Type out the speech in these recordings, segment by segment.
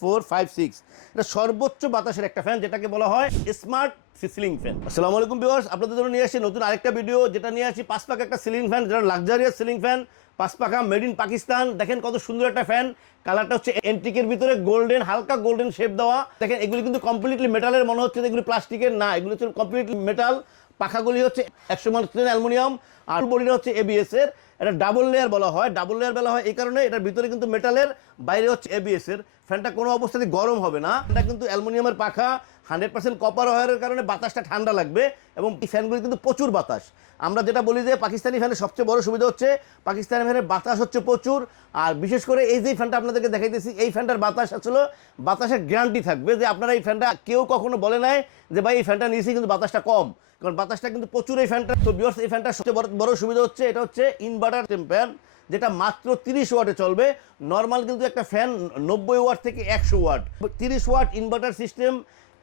4, 5, 6 এটা সর্বোচ্চ বাতাসের একটা ফ্যান, যেটাকে বলা হয় স্মার্ট সিলিং ফ্যান। আসসালামু আলাইকুম ভিউয়ার্স, আপনাদের জন্য নিয়ে আসি নতুন আরেকটা ভিডিও, যেটা নিয়ে আসি 5 পাকা একটা সিলিং ফ্যান, যেটা লাক্সারিয়াস সিলিং ফ্যান, 5 পাকা, মেড ইন পাকিস্তান। দেখেন কত সুন্দর একটা ফ্যান, কালারটা হচ্ছে এন্টিকের ভিতরে গোল্ডেন, হালকা গোল্ডেন শেপ দেওয়া। দেখেন এগুলি কিন্তু কমপ্লিটলি মেটালের, মনে হচ্ছে এগুলি প্লাস্টিকের না, এগুলি হচ্ছে কমপ্লিটলি মেটাল। পাখাগুলি হচ্ছে 100% অ্যালুমিনিয়াম, আর বডিটা হচ্ছে এবিএস এর। এটা ডাবল লেয়ার বলা হয়, ডাবল লেয়ার বলা হয় এই কারণে এটার ভিতরে কিন্তু মেটালের, বাইরে হচ্ছে এবিএস এর। ফ্যানটা কোনো অবস্থাতে গরম হবে না। এটা কিন্তু অ্যালুমিনিয়ামের পাখা, 100% কপার ওয়্যারের কারণে বাতাসটা ঠান্ডা লাগবে, এবং এই ফ্যানগুলি কিন্তু প্রচুর বাতাস। আমরা যেটা বলি যে পাকিস্তানি ফ্যানের সবচেয়ে বড় সুবিধা হচ্ছে পাকিস্তানি ফ্যানের বাতাস হচ্ছে প্রচুর। আর বিশেষ করে এই যে ফ্যানটা আপনাদেরকে দেখাইতেছি, এই ফ্যানটার বাতাস আসলে বাতাসের গ্যারান্টি থাকবে, যে আপনারা এই ফ্যানটা কেউ কখনো বলে নাই যে ভাই এই ফ্যানটা নিয়েছি কিন্তু বাতাসটা কম, কারণ বাতাসটা কিন্তু প্রচুর এই ফ্যানটা। তো ভিউয়ার্স, এই ফ্যানটার সবচেয়ে বড় সুবিধা হচ্ছে এটা হচ্ছে ইনভার্টার ফ্যান, যেটা মাত্র 30 ওয়াটে চলবে। নর্মাল কিন্তু একটা ফ্যান 90 ওয়াট থেকে 100 watt, 30 watt inverter system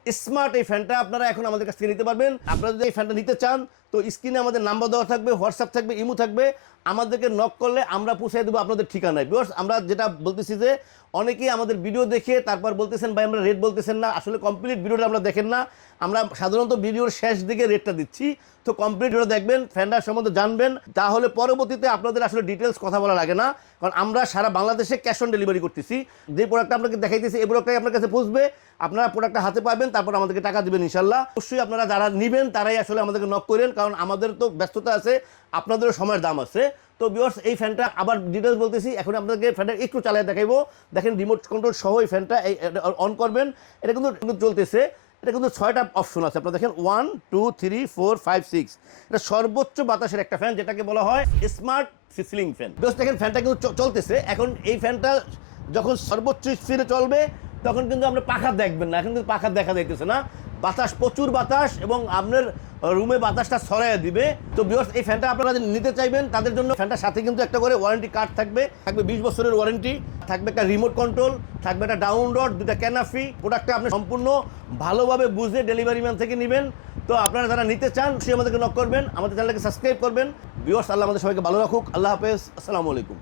smart এই ফ্যানটা আপনারা এখন আমাদের কাছ থেকে নিতে পারবেন। আপনারা যদি এই ফ্যানটা নিতে চান তো স্ক্রিনে আমাদের নাম্বার দেওয়া থাকবে, হোয়াটসঅ্যাপ থাকবে, ইমো থাকবে, আমাদেরকে নক করলে আমরা পৌঁছে দেবো আপনাদের ঠিকানায়। ভিউয়ার্স, আমরা যেটা বলতেছি যে অনেকেই আমাদের ভিডিও দেখে তারপর বলতেছেন ভাই আমরা রেট বলতেছেন না, আসলে কমপ্লিট ভিডিওটা আমরা দেখেন না। আমরা সাধারণত ভিডিওর শেষ দিকে রেটটা দিচ্ছি, তো কমপ্লিট ভিডিও দেখবেন, ফ্যানটার সম্বন্ধে জানবেন, তাহলে পরবর্তীতে আপনাদের আসলে ডিটেলস কথা বলা লাগে না, কারণ আমরা সারা বাংলাদেশে ক্যাশ অন ডেলিভারি করতেছি। যে প্রোডাক্টটা আপনাকে দেখাইতেছি এই প্রোডাক্টটাই আপনার কাছে পৌঁছবে, আপনারা প্রোডাক্টটা হাতে পাবেন, তারপর আমাদেরকে টাকা দেবেন ইনশাল্লাহ। অবশ্যই আপনারা যারা নেবেন তারাই আসলে আমাদেরকে নক করেন, কারণ আমাদের তো ব্যস্ততা আছে, আপনাদেরও সময়ের দাম আছে। তো ভিউয়ার্স, এই ফ্যানটা আবার ডিটেলস বলতেছি, এখন আপনাদেরকে ফ্যানটা একটু চালিয়ে দেখাইবো। দেখেন রিমোট কন্ট্রোল সহ এই ফ্যানটা অন করবেন, এটা কিন্তু চলতেছে। এটা কিন্তু 6টা অপশন আছে, আপনারা দেখেন 1, 2, 3, 4, 5, 6 এটা সর্বোচ্চ বাতাসের একটা ফ্যান, যেটাকে বলা হয় স্মার্ট সিলিং ফ্যান। বেশ, দেখেন ফ্যানটা কিন্তু চলতেছে। এখন এই ফ্যানটা যখন সর্বোচ্চ স্পিডে চলবে তখন কিন্তু আপনি পাখা দেখবেন না, এখন কিন্তু পাখা দেখা যাইতেছে না, বাতাস প্রচুর বাতাস, এবং আপনার রুমে বাতাসটা ছড়াইয়া দিবে। তো ভিউয়ার্স, এই ফ্যানটা আপনারা যদি নিতে চাইবেন তাদের জন্য ফ্যানটার সাথে কিন্তু একটা করে ওয়ারেন্টি কার্ড থাকবে 20 বছরের ওয়ারেন্টি থাকবে, একটা রিমোট কন্ট্রোল থাকবে, একটা ডাউন রড, 2টা ক্যানাফি। প্রোডাক্টটা আপনি সম্পূর্ণ ভালোভাবে বুঝে ডেলিভারি ম্যান থেকে নেবেন। তো আপনারা যারা নিতে চান সে আমাদেরকে নক করবেন, আমাদের চ্যানেলকে সাবস্ক্রাইব করবেন। ভিউয়ার্স, আল্লাহ আমাদের সবাইকে ভালো রাখুক। আল্লাহ হাফেজ, আসসালামু আলাইকুম।